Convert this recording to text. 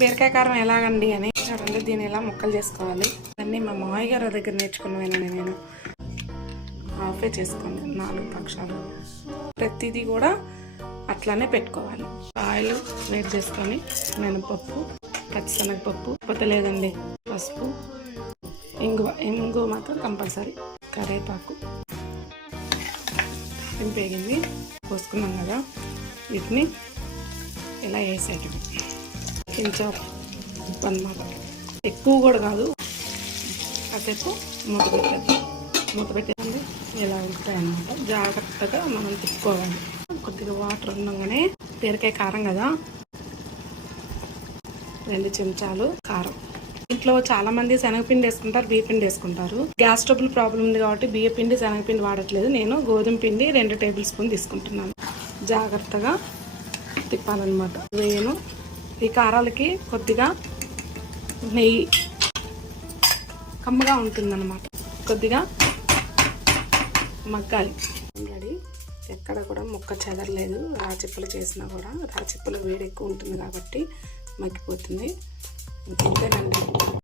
బీరకాయ కారం ఎలాగండి అని చూడండి. దీన్ని ఇలా ముక్కలు చేసుకోవాలి? అన్నీ మా మామయ్య గారి దగ్గర నేర్చుకున్నవేనండి నేను హాఫే చేసుకోండి నాలుగు పక్షాలు. ప్రతిదీ కూడా అట్లానే పెట్టుకోవాలి. ఆయిల్ వేడి చేసుకొని మినపప్పు పచ్చిశనగపప్పు పోతే లేదండి పసుపు ఇంగువ ఇంగువ మాత్రం కంపల్సరీ కరివేపాకు పెరిగింది పోసుకున్నాం కదా. వీటిని ఇలా వేసేటవి కొంచెం ఉప్పు అన్నమాట. ఎక్కువ కూడా కాదు. కాసేపు మూత పెట్టేది మూత పెట్టేదండి ఇలా ఉంటాయి అన్నమాట జాగ్రత్తగా మనం తిప్పుకోవాలి. కొద్దిగా వాటర్ ఉండగానే బీరకాయ కారం కదా. రెండు చెంచాలు కారం. ఇంట్లో చాలా మంది శనగపిండి వేసుకుంటారు బియ్య పిండి వేసుకుంటారు. గ్యాస్ ట్రబుల్ ప్రాబ్లం ఉంది కాబట్టి బియ్య పిండి శనగపిండి వాడట్లేదు. నేను గోధుమ పిండి రెండు టేబుల్ స్పూన్ తీసుకుంటున్నాను. జాగ్రత్తగా తిప్పాలన్నమాట. వేయను. ఈ కారాలకి కొద్దిగా నెయ్యి కమ్మగా ఉంటుందన్నమాట. కొద్దిగా మగ్గాలి. రెడీ ఎక్కడ కూడా ముక్క చెదరలేదు. రాచిప్పలు చేసినా కూడా రాచిప్పలు వేడి ఎక్కువ ఉంటుంది కాబట్టి మగ్గిపోతుంది. ఇంతేనండి.